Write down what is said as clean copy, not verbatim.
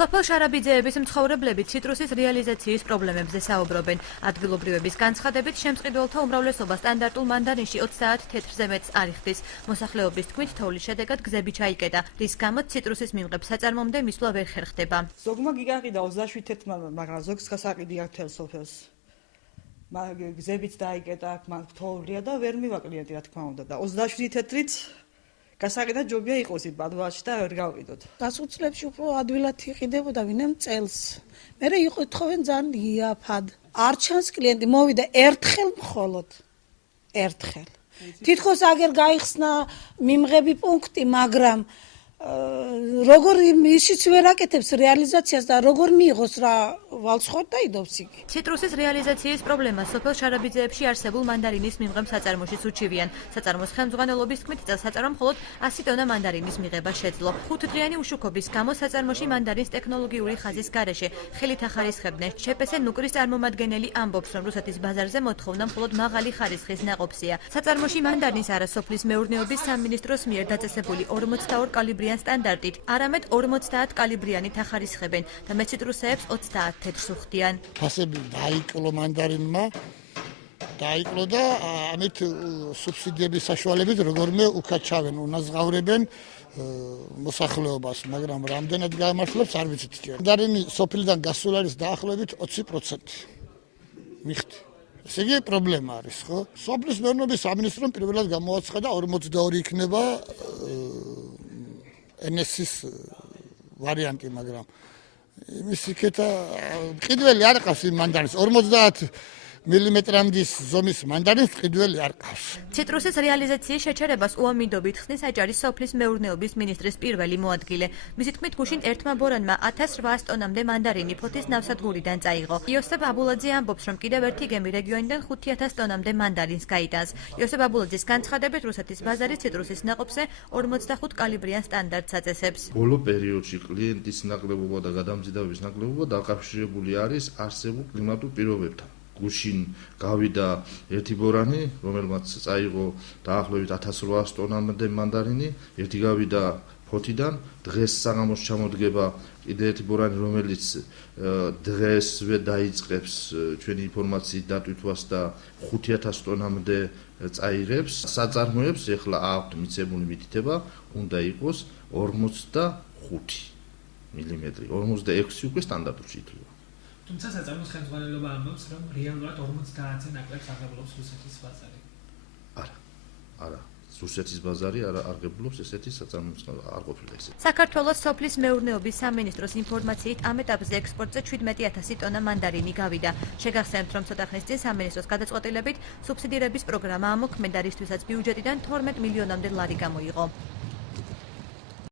სოფელ შარაბიძეების მცხოვრებლები ციტრუსის რეალიზაციის პრობლემებზე საუბრობენ. ადგილობრივების განცხადებით, შემწყიდველთა უმრავლესობა სტანდარტულ მანდარინში 30 თეთრზე მეტს არ იხდის. მოსახლეობის თქმით, თოვლის შედეგად გზები ჩაიკეტა, რის გამოც ციტრუსის მიმღებ საწარმომდე მისვლა ვერ ხერხდება. ზოგმა გიგაყიდა 27 თეთრმა, მაგრამ ზოგს გასაყიდია თელ სოფელს. გზებიც დაიკეტა, აქ თოვლია და ვერ მივა კლიენტი, რა თქმა უნდა და 27 თეთრიც გასაყიდად ჯობია იყოს იმ ბადვაში და ვერ გავყიდოთ. გასულ წლებში უფრო ადვილად იყიდებოდა ვინმე წელს. მერე იყო თხოვენ ძალიან იაფად. არ ჩანს კლიენტი, მოვიდა ერთხელ მხოლოდ. ერთხელ. თითქოს აგერ გაიხსნა მიმღები პუნქტი, მაგრამ როგორ ისიც ვერ აკეთებს რეალიზაციას და როგორ მიიღოს რა ვალცხორ დაიდობს იგი. ციტრუსის რეალიზაციის პრობლემა სოფელ შარაბიძეებში არსებულ მანდარინის მიმღებ საწარმოშიც უჩივიან. საწარმოს ხელმძღვანელობის თქმით, წელსაწარმომ მხოლოდ 100 ტონა მანდარინის მიღება შეძლო. 5 დღიანი უშუქობის გამო საწარმოში მანდარინს ტექნოლოგიური ხაზის გარეშე ხელით ახარისხებდნენ. ЧПС ნუკრის წარმომადგენელი ამბობს, რომ რუსეთის ბაზარზე მოთხოვნა მხოლოდ მაღალი ხარისხის ნაყოფსია. საწარმოში მანდარინს არა სოფლის მეურნეობის სამინისტროს მიერ დაწესებული 42 კალიბრიანი სტანდარტით, არამედ 50 კალიბრიანით ახარისხებენ და მეციტრუსეებს 30 თეთრს უხდიან. ფასები დაიკლო მანდარინმა, დაიკლო და ამით სუბსიდიების საშუალებით როგორმე უკაჩავენ, უნაზღავრებენ მოსახლეობას, მაგრამ რამდენად გამართლებს არ ვიცით ჯერ. მანდარინი სოფლიდან გასულ არის დაახლოებით 20%. მიხდი. ესე იგი პრობლემა არის, ხო? სოფლის მეურნეობის სამინისტრომ პირველად გამოაცხადა 42 იქნება NS-ის ვარიანტი, მაგრამ იმის იქეთა ყიდველი არ ყავს იმ მანდარინს 50 მილიმეტრამდის ზომის მანდარინს ყიდველი არ ყავს. ციტრუსის რეალიზაციის შეჩერებას უამიდობით ხსნის აჭარის სოფლის მეურნეობის მინისტრის პირველი მოადგილე. მისი თქმით, გუშინ ერთმა ბორანმა 1800 ტონამდე მანდარინი ფოთის ნავსადგურიდან წაიღო. იოსებ აბულაძე ამბობს, რომ კიდევ ერთი გემი რეგიონიდან 5000 ტონამდე მანდარინს გაიტანს. იოსებ აბულაძის განცხადებით, რუსეთის ბაზარი ციტრუსის ნაყოფზე 45 კალიბრიან სტანდარტს აწესებს. ბოლო პერიოდში კლიენტის ნაკლებობა და გადამზიდავების ნაკლებობა დაკავშირებული არის არსებულ კლიმატურ პირობებთან. გუშინ გავიდა ერთი ბორანი, რომელმაც წაიღო დაახლოებით 1800 ტონამდე მანდარინი, ერთი გავიდა ფოთიდან, დღეს საღამოს ჩამოდგება კიდე ერთი ბორანი, რომელიც დღესვე დაიწყებს ჩვენი ინფორმაციით დატვირთვას და 5000 ტონამდე წაიღებს. საწარმოებს ეხლა აქვთ მიცემული მითითება, უნდა იყოს 45 მილიმეტრი, 46 უკვე სტანდარტურში ითვლება. თუმცა საწარმოს ხელმძღვანელობა ამბობს, რომ რეალურად 50-ზე ნაკლებს აღებულობს რუსეთის ბაზარი. არა. რუსეთის ბაზარი არ აღებულობს ესეთი საწარმოს არ ყოფილა ესე. საქართველოს სოფლის მეურნეობის სამინისტროს ინფორმაციით ამ ეტაპზე ექსპორტზე 17000 ტონა მანდარინი გავიდა. შეგახსენებთ, რომ ცოტა ხნის წინ სამინისტროს გადაწყვეტილებით სუბსიდირების პროგრამა ამოქმედა, რისთვისაც ბიუჯეტიდან 12 მილიონამდე ლარი გამოიღო.